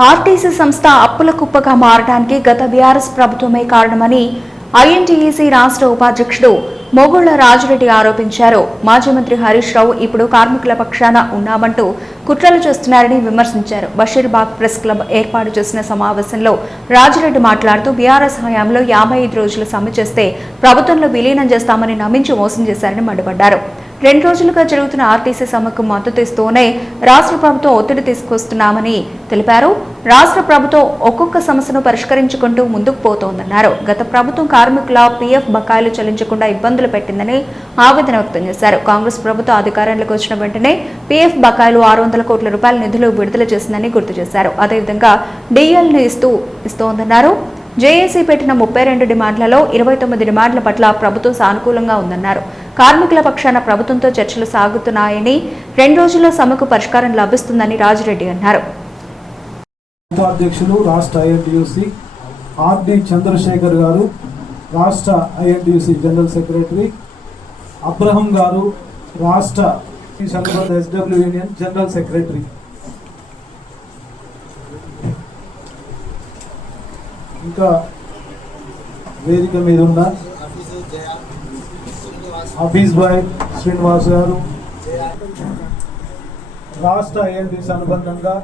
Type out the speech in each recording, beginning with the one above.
RTC సంస్థ అప్పుల కుప్పగా మారడానికి గత బీఆర్ఎస్ ప్రభుత్వమే కారణమని ఐఎన్టీయూసీ రాష్ట్ర ఉపాధ్యక్షుడు మొగుళ్ల రాజిరెడ్డి ఆరోపించారు. మాజీ మంత్రి హరీష్ రావు ఇప్పుడు కార్మికుల పక్షాన ఉన్నామంటూ కుట్రలు చేస్తున్నారని విమర్శించారు. బషీర్బాగ్ ప్రెస్ క్లబ్ ఏర్పాటు చేసిన సమావేశంలో రాజిరెడ్డి మాట్లాడుతూ బీఆర్ఎస్ హయాంలో 55 రోజులు సమ్మె చేస్తే ప్రభుత్వంలో విలీనం చేస్తామని నమ్మించి మోసం చేశారని మండిపడ్డారు. 2 రోజులుగా జరుగుతున్న ఆర్టీసీ సమ్మెకు మద్దతు ఇస్తూనే రాష్ట్ర ప్రభుత్వం ఒత్తిడి తీసుకొస్తున్నామని తెలిపారు. రాష్ట్ర ప్రభుత్వం ఒక్కొక్క సమస్యను పరిష్కరించుకుంటూ ముందుకు పోతోందన్నారు. గత ప్రభుత్వం కార్మికుల పీఎఫ్ బకాయిలు చెల్లించకుండా ఇబ్బందులు పెట్టిందని ఆవేదన వ్యక్తం చేశారు. కాంగ్రెస్ ప్రభుత్వం అధికారంలోకి వచ్చిన వెంటనే పీఎఫ్ బకాయిలు 600 కోట్ల రూపాయల నిధులు విడుదల చేసిందని గుర్తు చేశారు. అదేవిధంగా డీఎల్ను ఇస్తోందన్నారు. జేఏసీ పెట్టిన 32 డిమాండ్లలో 29 డిమాండ్ల పట్ల ప్రభుత్వం సానుకూలంగా ఉందన్నారు. కార్మికుల పక్షాన ప్రభుత్వంతో చర్చలు సాగుతున్నాయని 2 రోజుల్లో సమ్మెకు పరిష్కారం లభిస్తుందని రాజిరెడ్డి అన్నారు. ఉపాధ్యక్షులు రాష్ట్ర ఐఎన్టీయూసీ ఆర్డి చంద్రశేఖర్ గారు, రాష్ట్ర ఐఎన్టీయూసీ జనరల్ సెక్రటరీ అబ్రహం గారు, రాష్ట్ర ఎస్డబ్ల్యూ యూనియన్ జనరల్ సెక్రటరీ, ఇంకా వేదిక మీద ఉన్న హఫీజ్ భాయ్ శ్రీనివాస్ గారు, రాష్ట్ర ఐఎన్టీయూసీ అనుబంధంగా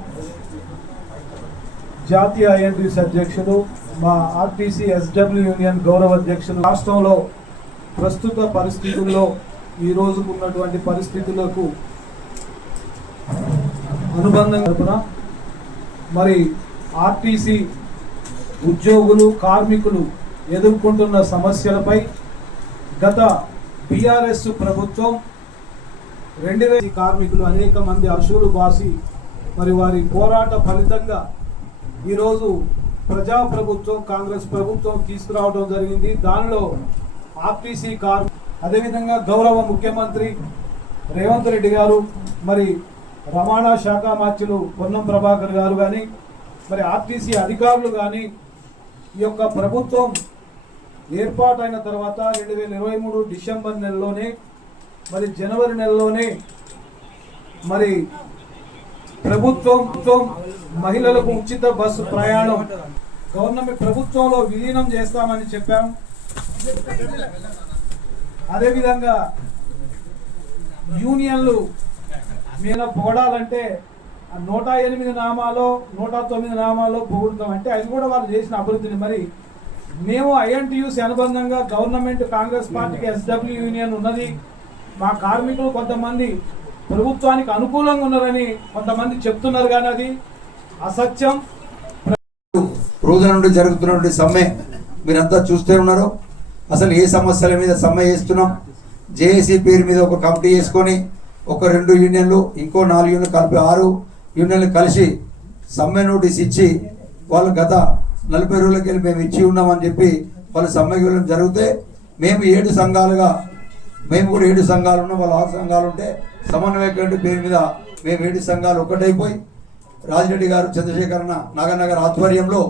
జాతీయ ఐఎన్టీయూసీ అధ్యక్షులు, మా ఆర్టీసీ ఎస్డబ్ల్యూ యూనియన్ గౌరవ అధ్యక్షులు, రాష్ట్రంలో ప్రస్తుత పరిస్థితుల్లో ఈ రోజుకు ఉన్నటువంటి పరిస్థితులకు అనుబంధంగా మరి ఆర్టీసీ ఉద్యోగులు కార్మికులు ఎదుర్కొంటున్న సమస్యలపై గత బీఆర్ఎస్ ప్రభుత్వం 2000 కార్మికులు అనేక మంది అశూలు బాసి మరి వారి పోరాట ఫలితంగా ఈరోజు ప్రజాప్రభుత్వం కాంగ్రెస్ ప్రభుత్వం తీసుకురావడం జరిగింది. దానిలో ఆర్టీసీ అదేవిధంగా గౌరవ ముఖ్యమంత్రి రేవంత్ రెడ్డి గారు, మరి రవాణా శాఖ మంత్రులు పొన్నం ప్రభాకర్ గారు కానీ, మరి ఆర్టీసీ అధికారులు కానీ ఈ యొక్క ప్రభుత్వం ఏర్పాటైన తర్వాత 2023 డిసెంబర్ నెలలోనే మరి జనవరి నెలలోనే మరి ప్రభుత్వం మహిళలకు ఉచిత బస్సు ప్రయాణం గవర్నమెంట్ ప్రభుత్వంలో విలీనం చేస్తామని చెప్పాం. అదేవిధంగా యూనియన్లు మీద పొగడాలంటే 108 నామాలో 109 నామాలో పొగుడుతాం అంటే అది కూడా వాళ్ళు చేసిన అభివృద్ధిని. మరి మేము ఐఎన్టీయూసీ అనుబంధంగా గవర్నమెంట్ కాంగ్రెస్ పార్టీకి ఎస్డబ్ల్యూ యూనియన్ ఉన్నది. మా కార్మికులు కొంతమంది ప్రభుత్వానికి అనుకూలంగా ఉన్నారని కొంతమంది చెప్తున్నారు, కానీ అది అసత్యం. రోజు నుండి జరుగుతున్నటువంటి సమ్మె మీరంతా చూస్తూ ఉన్నారు. అసలు ఏ సమస్యల మీద సమ్మె చేస్తున్నాం? జేఏసీ పేరు మీద ఒక కమిటీ వేసుకొని ఒక 2 యూనియన్లు ఇంకో 4 యూనియన్లు కలిపి 6 యూనియన్లు కలిసి సమ్మె నోటీస్ ఇచ్చి వాళ్ళు గత 40 రోజులకి వెళ్ళి మేము ఇచ్చి ఉన్నామని చెప్పి వాళ్ళు సమ్మెకి వెళ్ళడం జరిగితే మేము 7 సంఘాలుగా మేము కూడా 7 సంఘాలు ఉన్నాం, వాళ్ళు 6 సంఘాలు ఉంటే సమన్వయ కమిటీ పేరు మీద మేము 7 సంఘాలు ఒకటైపోయి రాజిరెడ్డి గారు చంద్రశేఖర్ అన్న నాగన్నగర్ ఆధ్వర్యంలో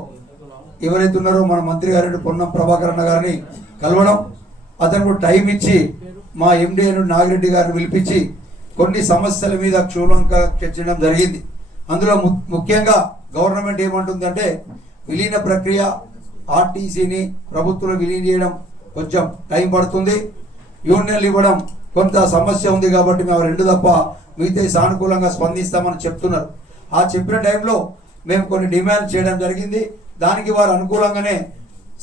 ఎవరైతే ఉన్నారో మన మంత్రి గారు పొన్నం ప్రభాకర్ అన్న గారిని కలవడం, అతను కూడా టైం ఇచ్చి మా ఎండి అయిన నాగిరెడ్డి గారిని పిలిపించి కొన్ని సమస్యల మీద క్షుణ్ణంగా చర్చించడం జరిగింది. అందులో ముఖ్యంగా గవర్నమెంట్ ఏమంటుందంటే విలీన ప్రక్రియ ఆర్టీసీని ప్రభుత్వంలో విలీనం చేయడం కొంచెం టైం పడుతుంది, యూనియన్లు ఇవ్వడం కొంత సమస్య ఉంది కాబట్టి మేము 2 తప్ప మిగతా సానుకూలంగా స్పందిస్తామని చెప్తున్నారు. ఆ చెప్పిన టైంలో మేము కొన్ని డిమాండ్ చేయడం జరిగింది. దానికి వారు అనుకూలంగానే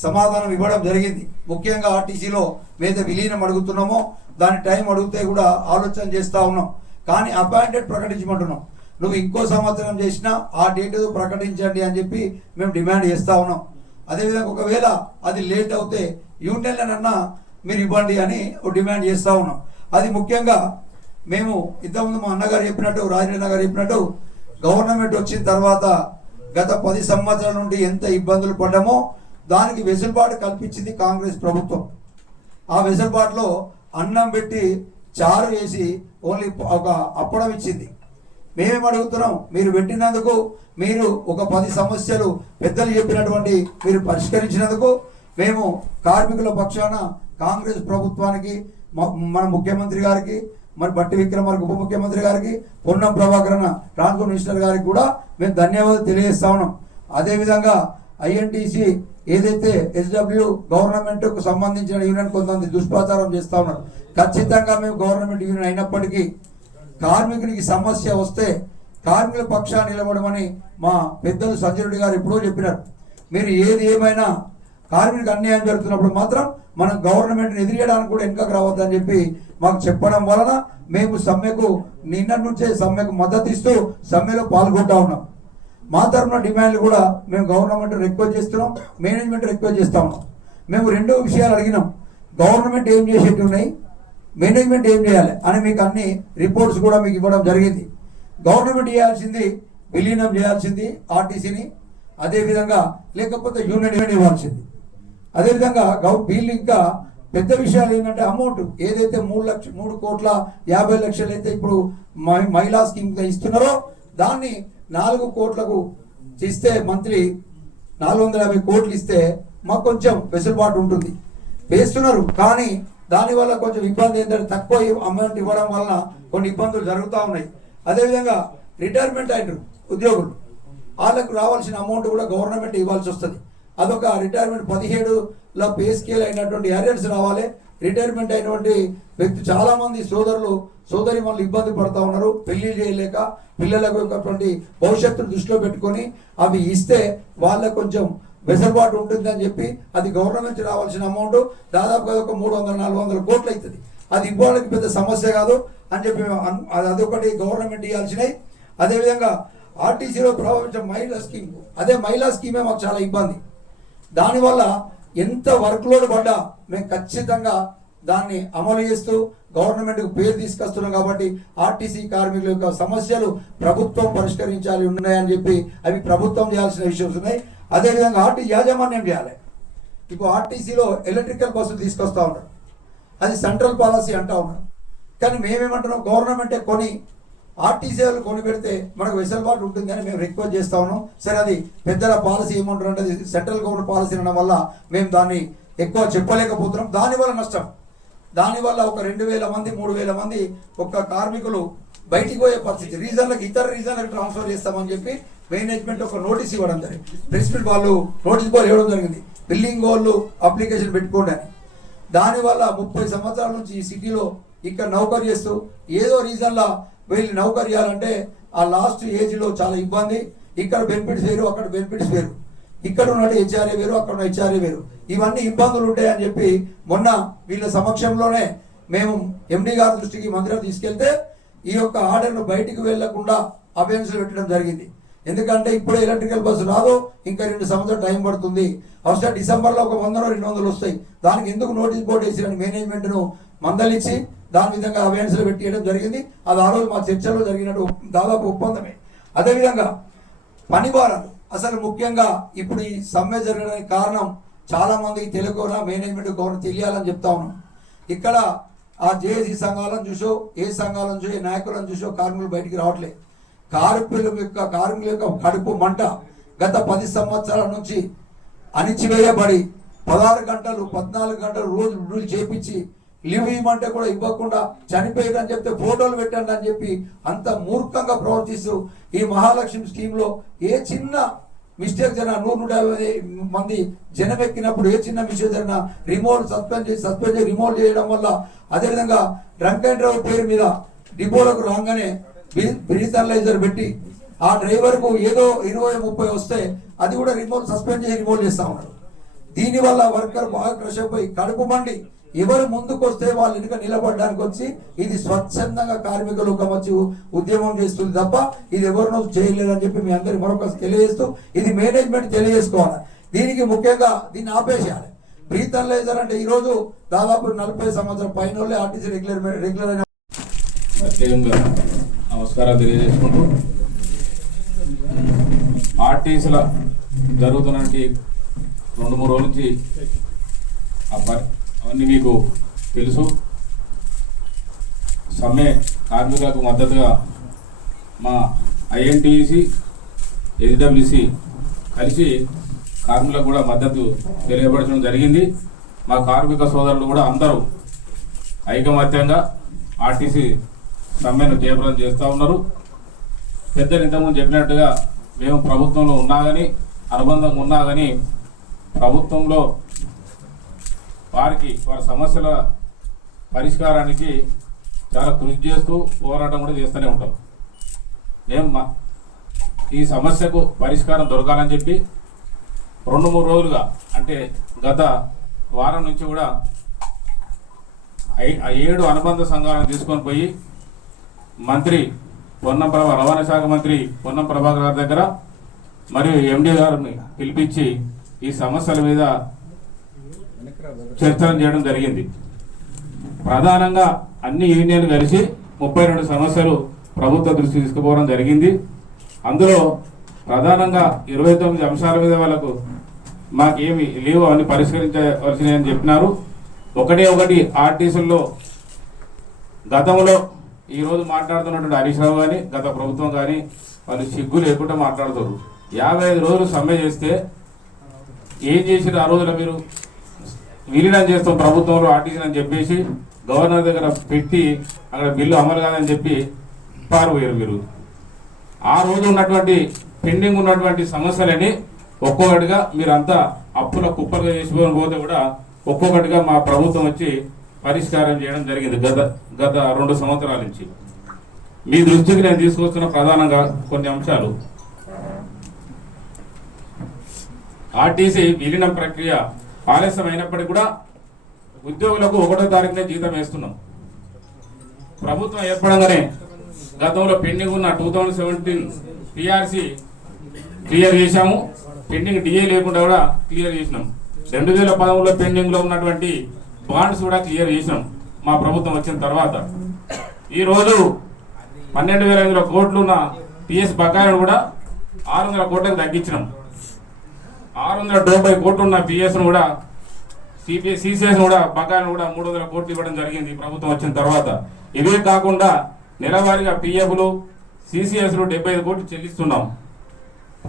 సమాధానం ఇవ్వడం జరిగింది. ముఖ్యంగా ఆర్టీసీలో మీద విలీనం అడుగుతున్నామో దాని టైం అడిగితే కూడా ఆలోచన చేస్తూ ఉన్నాం, కానీ అపాయింటెడ్ ప్రకటించమంటున్నాం. నువ్వు ఇంకో సంవత్సరం చేసినా ఆ డేట్ ప్రకటించండి అని చెప్పి మేము డిమాండ్ చేస్తూ ఉన్నాం. అదేవిధంగా ఒకవేళ అది లేట్ అవుతే యూనియన్లనన్నా మీరు ఇవ్వండి అని డిమాండ్ చేస్తూ ఉన్నాం. అది ముఖ్యంగా మేము ఇంతకుముందు మా అన్నగారు చెప్పినట్టు రాజేంద్ర గారు చెప్పినట్టు గవర్నమెంట్ వచ్చిన తర్వాత గత 10 సంవత్సరాల నుండి ఎంత ఇబ్బందులు పడ్డామో దానికి వెసులుబాటు కల్పించింది కాంగ్రెస్ ప్రభుత్వం. ఆ వెసులుబాటులో అన్నం పెట్టి చారు వేసి ఓన్లీ ఒక అప్పడం ఇచ్చింది. మేమేం అడుగుతున్నాం, మీరు పెట్టినందుకు మీరు ఒక 10 సమస్యలు పెద్దలు చెప్పినటువంటి మీరు పరిష్కరించినందుకు మేము కార్మికుల పక్షాన కాంగ్రెస్ ప్రభుత్వానికి మన ముఖ్యమంత్రి గారికి మరి బట్టి విక్రమార్క ఉప ముఖ్యమంత్రి గారికి, పొన్నం ప్రభాకరన్ ట్రాన్స్పోర్ట్ మినిస్టర్ గారికి కూడా మేము ధన్యవాదాలు తెలియజేస్తా ఉన్నాం. అదేవిధంగా ఐఎన్టీసీ ఏదైతే ఎస్డబ్ల్యూ గవర్నమెంట్కు సంబంధించిన యూనియన్ కొంతమంది దుష్ప్రచారం చేస్తూ ఉన్నారు. ఖచ్చితంగా మేము గవర్నమెంట్ యూనియన్ అయినప్పటికీ కార్మికునికి సమస్య వస్తే కార్మికుల పక్షాన్ని నిలబడమని మా పెద్దలు సంజయ్ రెడ్డి గారు ఎప్పుడో చెప్పినారు. మీరు ఏది ఏమైనా కార్మికులకు అన్యాయం జరుగుతున్నప్పుడు మాత్రం మనం గవర్నమెంట్ని ఎదిరియడానికి కూడా వెనుకకు రావద్దని చెప్పి మాకు చెప్పడం వలన మేము సమ్మెకు నిన్న నుంచే సమ్మెకు మద్దతు ఇస్తూ సమ్మెలో పాల్గొంటా ఉన్నాం. మా తరఫున డిమాండ్లు కూడా మేము గవర్నమెంట్ రిక్వెస్ట్ చేస్తున్నాం, మేనేజ్మెంట్ రిక్వెస్ట్ చేస్తా ఉన్నాం. మేము 2 విషయాలు అడిగినాం. గవర్నమెంట్ ఏం చేసేవి ఉన్నాయి, మేనేజ్మెంట్ ఏం చేయాలి అని మీకు అన్ని రిపోర్ట్స్ కూడా మీకు ఇవ్వడం జరిగింది. గవర్నమెంట్ చేయాల్సింది విలీనం చేయాల్సింది ఆర్టీసీని, అదేవిధంగా లేకపోతే యూనియన్ ఇవ్వాల్సింది. అదేవిధంగా వీళ్ళు ఇంకా పెద్ద విషయాలు ఏంటంటే అమౌంట్ ఏదైతే 3,50,00,000 అయితే ఇప్పుడు మహిళా స్కీమ్ ఇస్తున్నారో దాన్ని 4 కోట్లకు ఇస్తే మంత్లీ 450 కోట్లు ఇస్తే మాకు కొంచెం వెసులుబాటు ఉంటుంది. వేస్తున్నారు కానీ దానివల్ల కొంచెం ఇబ్బంది ఏంటంటే తక్కువ అమౌంట్ ఇవ్వడం వలన కొన్ని ఇబ్బందులు జరుగుతూ ఉన్నాయి. అదేవిధంగా రిటైర్మెంట్ అయినారు ఉద్యోగులు, వాళ్ళకు రావాల్సిన అమౌంట్ కూడా గవర్నమెంట్ ఇవ్వాల్సి వస్తుంది. అదొక రిటైర్మెంట్ 17లో పే స్కేల్ అయినటువంటి ఏరియర్స్ రావాలి. రిటైర్మెంట్ అయినటువంటి వ్యక్తి చాలా మంది సోదరి వాళ్ళు ఇబ్బంది పడుతూ ఉన్నారు, పెళ్లి చేయలేక పిల్లలకు ఒకటువంటి భవిష్యత్తును దృష్టిలో పెట్టుకొని అవి ఇస్తే వాళ్ళకు కొంచెం వెసులుబాటు ఉంటుందని చెప్పి అది గవర్నమెంట్ రావాల్సిన అమౌంట్ దాదాపుగా ఒక 300-400 కోట్లు అవుతుంది. అది ఇవ్వడానికి పెద్ద సమస్య కాదు అని చెప్పి అదొకటి గవర్నమెంట్ ఇవ్వాల్సినవి. అదేవిధంగా ఆర్టీసీలో ప్రభావించిన మహిళా స్కీమ్, అదే మహిళా స్కీమే మాకు చాలా ఇబ్బంది. దానివల్ల ఎంత వర్క్ లోడ్ పడ్డా మేము ఖచ్చితంగా దాన్ని అమలు చేస్తూ గవర్నమెంట్కు పేరు తీసుకొస్తున్నాం. కాబట్టి ఆర్టీసీ కార్మికుల యొక్క సమస్యలు ప్రభుత్వం పరిష్కరించాలి ఉన్నాయని చెప్పి అవి ప్రభుత్వం చేయాల్సిన విషయాలు ఉన్నాయి. అదేవిధంగా ఆర్టీసీ యాజమాన్యం చేయాలి. ఇప్పుడు ఆర్టీసీలో ఎలక్ట్రికల్ బస్సులు తీసుకొస్తా ఉన్నారు, అది సెంట్రల్ పాలసీ అంటా ఉన్నారు. కానీ మేమేమంటున్నాం, గవర్నమెంటే కొని ఆర్టీసీ వాళ్ళు కొని పెడితే మనకు వెసులుబాటు ఉంటుంది అని మేము రిక్వెస్ట్ చేస్తా ఉన్నాం. సరే అది పెద్దల పాలసీ ఏమంటారు అంటే సెంట్రల్ గవర్నమెంట్ పాలసీ అనడం వల్ల మేము దాన్ని ఎక్కువ చెప్పలేకపోతున్నాం. దానివల్ల నష్టం, దానివల్ల ఒక 2,000 మంది 3,000 మంది ఒక్క కార్మికులు బయటికి పోయే పరిస్థితి. ఇతర రీజన్లకు ట్రాన్స్ఫర్ చేస్తామని చెప్పి మేనేజ్మెంట్ ఒక నోటీస్ ఇవ్వడం జరిగింది. ప్రిన్సిపల్ వాళ్ళు నోటీస్ బోర్డు ఇవ్వడం జరిగింది, బిల్డింగ్ వాళ్ళు అప్లికేషన్ పెట్టుకోండి అని. దానివల్ల 30 సంవత్సరాల నుంచి ఈ సిటీలో ఇక్కడ నౌకరీ చేస్తూ ఏదో రీజన్లా వీళ్ళు నౌకరీ చేయాలంటే ఆ లాస్ట్ ఏజ్లో చాలా ఇబ్బంది. ఇక్కడ బెనిఫిట్స్ వేరు, అక్కడ బెనిఫిట్స్ వేరు, ఇక్కడ ఉన్నట్టు హెచ్ఆర్ఏ వేరు, అక్కడ ఉన్న హెచ్ఆర్ఏ వేరు, ఇవన్నీ ఇబ్బందులు ఉంటాయని చెప్పి మొన్న వీళ్ళ సమక్షంలోనే మేము ఎండి గారి దృష్టికి మంత్రి తీసుకెళ్తే ఈ యొక్క ఆర్డర్ను బయటికి వెళ్లకుండా అభ్యర్థులు పెట్టడం జరిగింది. ఎందుకంటే ఇప్పుడే ఎలక్ట్రికల్ బస్సు రాదు, ఇంకా 2 సంవత్సరాలు టైం పడుతుంది. అవసరం డిసెంబర్లో ఒక 100-200 వస్తాయి. దానికి ఎందుకు నోటీస్ బోర్డు వేసిరని మేనేజ్మెంట్ను మందలించి దాని విధంగా అవేర్నెస్లు పెట్టేయడం జరిగింది. అది ఆ రోజు మా చర్చలో జరిగినట్టు దాదాపు ఒప్పందమే. అదేవిధంగా పని భారాలు అసలు ముఖ్యంగా ఇప్పుడు ఈ సమ్మె జరగడానికి కారణం చాలా మందికి తెలుగున మేనేజ్మెంట్ గవర్నమెంట్ తెలియాలని చెప్తా ఉన్నాం. ఇక్కడ ఆ జేఏసీ సంఘాలను చూసో ఏ సంఘాలను చూసో ఏ నాయకులను చూసో కార్మికులు బయటికి రావట్లేదు. కార్మికుల యొక్క కడుపు మంట గత 10 సంవత్సరాల నుంచి అణిచివేయబడి 16 గంటలు 14 గంటలు రోజు చేపించి లీవ్ ఇవ్వమంటే కూడా ఇవ్వకుండా చనిపోయారని చెప్తే ఫోటోలు పెట్టండి అని చెప్పి అంత మూర్ఖంగా ప్రవర్తిస్తూ ఈ మహాలక్ష్మి స్కీమ్లో ఏ చిన్న మిస్టేక్ జరిగిన 100-150 మంది జనం ఎక్కినప్పుడు ఏ చిన్న మిస్టేక్ జరిగినా సస్పెండ్ చేసి రిమూవ్ చేయడం వల్ల, అదేవిధంగా డ్రంక్ అండ్ డ్రైవ్ పేరు మీద డిపోలకు రాగానే బ్రీత్ పెట్టి ఆ డ్రైవర్కు ఏదో 20-30 వస్తే అది కూడా సస్పెండ్ చేసి రిమూవ్ చేస్తా ఉన్నారు. దీనివల్ల వర్కర్ బాగా క్రష్ అయిపోయి కడుపు మండి ఎవరు ముందుకు వస్తే వాళ్ళు వెనుక నిలబడడానికి వచ్చి ఇది స్వచ్ఛందంగా కార్మికులు ఒక మంచి ఉద్యమం చేస్తుంది తప్ప ఇది ఎవరినో చేయలేదని చెప్పి మీ అందరికి మరొకసారి తెలియజేస్తూ ఇది మేనేజ్మెంట్ తెలియజేసుకోవాలి. దీనికి ముఖ్యంగా దీన్ని ఆపేసేయాలి. బ్రీత్ అనలైజర్ అంటే ఈరోజు దాదాపు 40 సంవత్సరాల పైన ఆర్టీసీ రెగ్యులర్ అయిన నమస్కారం తెలియజేసుకుంటూ ఆర్టీసీల జరుగుతున్నటువంటి 2-3 రోజుల నుంచి అవన్నీ మీకు తెలుసు. సమ్మె కార్మికులకు మద్దతుగా మా ఐఎన్టీసీ ఎస్డబ్ల్యూసి కలిసి కార్మికులకు కూడా మద్దతు తెలియపరచడం జరిగింది. మా కార్మిక సోదరులు కూడా అందరూ ఐకమత్యంగా ఆర్టీసీ సమ్మెను జయప్రదం చేస్తూ ఉన్నారు. పెద్దలు ఇంతకుముందు చెప్పినట్టుగా మేము ప్రభుత్వంలో ఉన్నా కానీ, అనుబంధంగా ఉన్నా కానీ, ప్రభుత్వంలో వారి సమస్యల పరిష్కారానికి చాలా కృషి చేస్తూ పోరాటం కూడా చేస్తూనే ఉంటాం. మేము ఈ సమస్యకు పరిష్కారం దొరకాలని చెప్పి 2-3 రోజులుగా, అంటే గత వారం నుంచి కూడా 7 అనుబంధ సంఘాలను తీసుకొని పోయి మంత్రి రవాణా శాఖ మంత్రి పొన్నం ప్రభాకర్ గారి దగ్గర మరియు ఎండి గారిని పిలిపించి ఈ సమస్యల మీద చర్చలు చేయడం జరిగింది. ప్రధానంగా అన్ని యూనియన్లు కలిసి 32 సమస్యలు ప్రభుత్వ దృష్టి తీసుకుపోవడం జరిగింది. అందులో ప్రధానంగా 29 అంశాల మీద వాళ్ళకు మాకేమి లేవు అని పరిష్కరించవలసినని చెప్పినారు. ఒకటి ఆర్టీసీల్లో గతంలో ఈరోజు మాట్లాడుతున్నటువంటి హరీష్ రావు కానీ, గత ప్రభుత్వం కానీ వాళ్ళు సిగ్గు లేకుండా మాట్లాడుతారు. 55 రోజులు సమ్మె చేస్తే ఏం చేసిరు? ఆ రోజున మీరు విలీనం చేస్తాం ప్రభుత్వంలో ఆర్టీసీ అని చెప్పేసి గవర్నర్ దగ్గర పెట్టి అక్కడ బిల్లు అమలు కాదని చెప్పి పారిపోయారు మీరు. ఆ రోజు ఉన్నటువంటి పెండింగ్ ఉన్నటువంటి సమస్యలని ఒక్కొక్కటిగా మీరంతా అప్పుల కుప్పలుగా చేసుకొని పోతే కూడా ఒక్కొక్కటిగా మా ప్రభుత్వం వచ్చి పరిష్కారం చేయడం జరిగింది. గత 2 సంవత్సరాల నుంచి మీ దృష్టికి నేను తీసుకొస్తున్న ప్రధానంగా కొన్ని అంశాలు. ఆర్టీసీ విలీనం ప్రక్రియ ఆలస్యం అయినప్పటికీ కూడా ఉద్యోగులకు 1వ తారీఖునే జీతం వేస్తున్నాం. ప్రభుత్వం ఏర్పడంగానే గతంలో పెండింగ్ ఉన్న 2017 పిఆర్సీ క్లియర్ చేశాము. పెండింగ్ డిఏ లేకుండా కూడా క్లియర్ చేసినాం. 2013లో పెండింగ్లో ఉన్నటువంటి బాండ్స్ కూడా క్లియర్ చేసినాం మా ప్రభుత్వం వచ్చిన తర్వాత. ఈరోజు 12,500 కోట్లు ఉన్న పిఎస్ బకాయిలు కూడా 600 కోట్లకు తగ్గించినాం. 670 కోట్లు ఉన్న పిఎస్ను కూడా సిసిఎస్ కూడా బకాయిలను కూడా 300 కోట్లు ఇవ్వడం జరిగింది ప్రభుత్వం వచ్చిన తర్వాత. ఇవే కాకుండా నెలవారీగా పిఎఫ్లు సిసిఎస్లు 75 కోట్లు చెల్లిస్తున్నాం.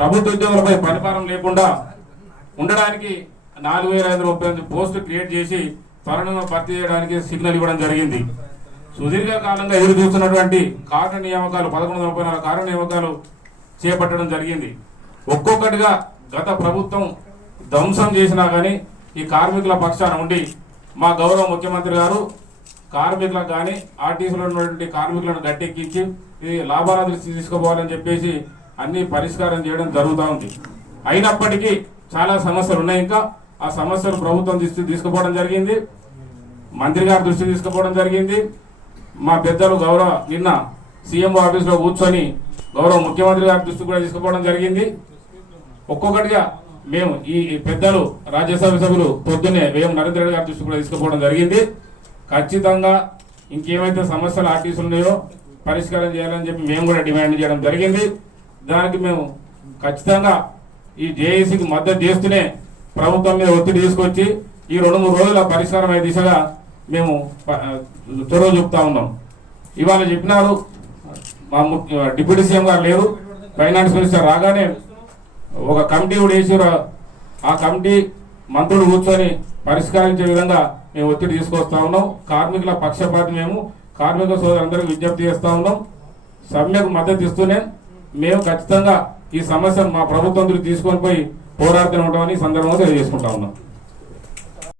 ప్రభుత్వ ఉద్యోగులపై పరిపాలన లేకుండా ఉండడానికి 4,538 పోస్టులు క్రియేట్ చేసి త్వరగా భర్తీ చేయడానికి సిగ్నల్ ఇవ్వడం జరిగింది. సుదీర్ఘకాలంగా ఎదురు చూస్తున్నటువంటి కార్మిక నియామకాలు 1134 కార్మిక నియామకాలు చేపట్టడం జరిగింది. ఒక్కొక్కటిగా గత ప్రభుత్వం ధ్వంసం చేసినా కానీ ఈ కార్మికుల పక్షాన ఉండి మా గౌరవ ముఖ్యమంత్రి గారు కార్మికులకు కానీ ఆర్టీసీలో ఉన్నటువంటి కార్మికులను గట్టెక్కించి ఇది లాభాల దృష్టి తీసుకుపోవాలని చెప్పేసి అన్ని పరిష్కారం చేయడం జరుగుతూ ఉంది. అయినప్పటికీ చాలా సమస్యలు ఉన్నాయి. ఇంకా ఆ సమస్యలు ప్రభుత్వం దృష్టి తీసుకుపోవడం జరిగింది, మంత్రి గారి దృష్టి తీసుకుపోవడం జరిగింది. మా పెద్దలు నిన్న సీఎంఓ ఆఫీస్లో కూర్చొని గౌరవ ముఖ్యమంత్రి గారి దృష్టి కూడా తీసుకుపోవడం జరిగింది. ఒక్కొక్కటిగా మేము ఈ పెద్దలు రాజ్యసభ సభ్యులు పొద్దున్నే వేం నరేంద్ర రెడ్డి గారి దృష్టి కూడా తీసుకుపోవడం జరిగింది. ఖచ్చితంగా ఇంకేమైతే సమస్యలు ఆర్టీసీలు ఉన్నాయో పరిష్కారం చేయాలని చెప్పి మేము కూడా డిమాండ్ చేయడం జరిగింది. దానికి మేము ఖచ్చితంగా ఈ జేఏసీకి మద్దతు చేస్తూనే ప్రభుత్వం మీద ఒత్తిడి తీసుకొచ్చి ఈ 2-3 రోజుల పరిష్కారం అయ్యే దిశగా మేము చొరవ చూపుతా ఉన్నాం. ఇవాళ చెప్పినారు మా డిప్యూటీ సీఎం గారు లేరు, ఫైనాన్స్ మినిస్టర్ రాగానే ఒక కమిటీ కూడా వేసారు. ఆ కమిటీ మంత్రులు కూర్చొని పరిష్కరించే విధంగా మేము ఒత్తిడి తీసుకొస్తా ఉన్నాం. కార్మికుల పక్షపాతి మేము కార్మిక సోదరులందరికీ విజ్ఞప్తి చేస్తా ఉన్నాం. సమ్మెకు మద్దతు ఇస్తూనే మేము ఖచ్చితంగా ఈ సమస్యను మా ప్రభుత్వం తీసుకొని పోయి పోరాడుతూనే ఉంటామని సందర్భంగా తెలియజేసుకుంటా ఉన్నాం.